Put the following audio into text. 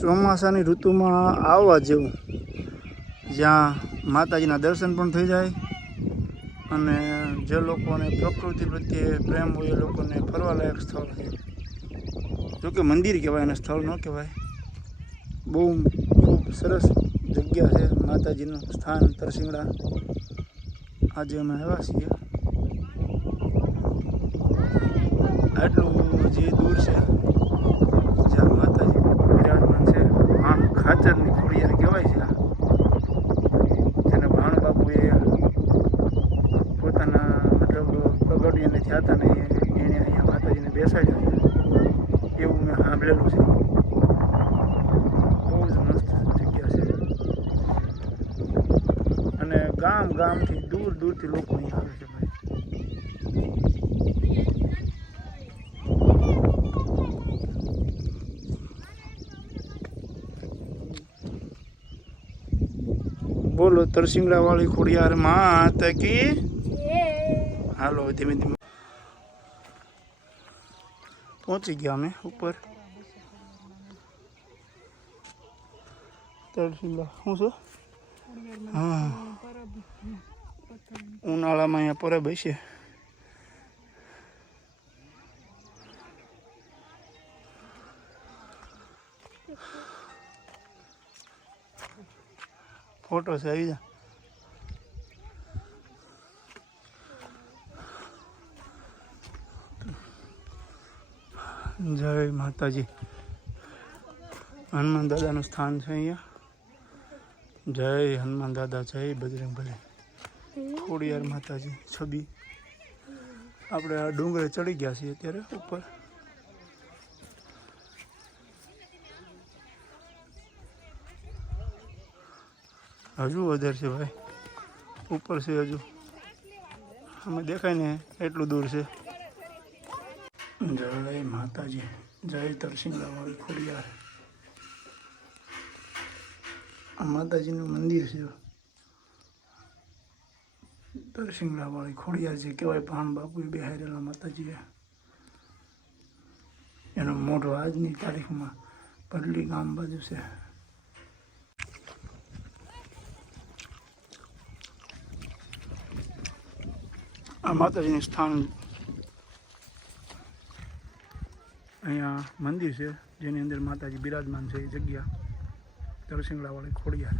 ચોમાસાની ઋતુમાં આવવા જેવું, જ્યાં માતાજીના દર્શન પણ થઈ જાય અને જે લોકોને પ્રકૃતિ પ્રત્યે પ્રેમ હોય એ લોકોને ફરવાલાયક સ્થળ છે. જોકે મંદિર કહેવાય અને સ્થળ ન કહેવાય. બહુ ખૂબ સરસ જગ્યા છે માતાજીનું સ્થાન તરસિંગડા. આજે અમે આવ્યા છીએ. આટલું જે દૂર છે જ્યાં માતાજી બિરાજમાન છે, ખાચરની ખોડિયાર કહેવાય છે. જેને ભાણ બાપુએ પોતાના મતલબ પગડિયાને થયા હતા ને એને અહીંયા માતાજીને બેસાડ્યા છે એવું મેં સાંભળેલું છે. બહુ જ મસ્ત જગ્યા છે અને ગામથી દૂર દૂરથી લોકો અહીંયા આવે છે ભાઈ. બોલો તરસિંગડા વાળી ખોડિયાર માત કી. હાલો ધીમે ધીમે પહોંચી ગયા અમે ઉપર. તરસિંગડા શું છે? હા, ઉનાળામાં અહીંયા પરબ હશે. ફોટો છે આવી જા. જય માતાજી. હનુમાન દાદાનું સ્થાન છે અહીંયા. જય હનુમાન દાદા, જય બજરંગ બલી. ખોડિયાર માતાજી છબી. આપણે આ ડુંગરે ચડી ગયા છીએ અત્યારે ઉપર. હજુ વધારે છે ભાઈ, ઉપર છે હજુ. અમે દેખાય ને એટલું દૂર છે. જય માતાજી, જય તરસિંગડા વાળી ખોડિયાર. આ માતાજીનું મંદિર છે. તરસિંગડા વાળી ખોડિયાર જે કહેવાય, ભાણ બાપુએ બેહારેલા માતાજીએ. એનો મોઢો આજની તારીખમાં પડલી ગામ બાજુ છે. આ માતાજીનું સ્થાન, અહીંયા મંદિર છે જેની અંદર માતાજી બિરાજમાન છે. એ જગ્યા તરસિંગડા વાળી ખોડિયાર.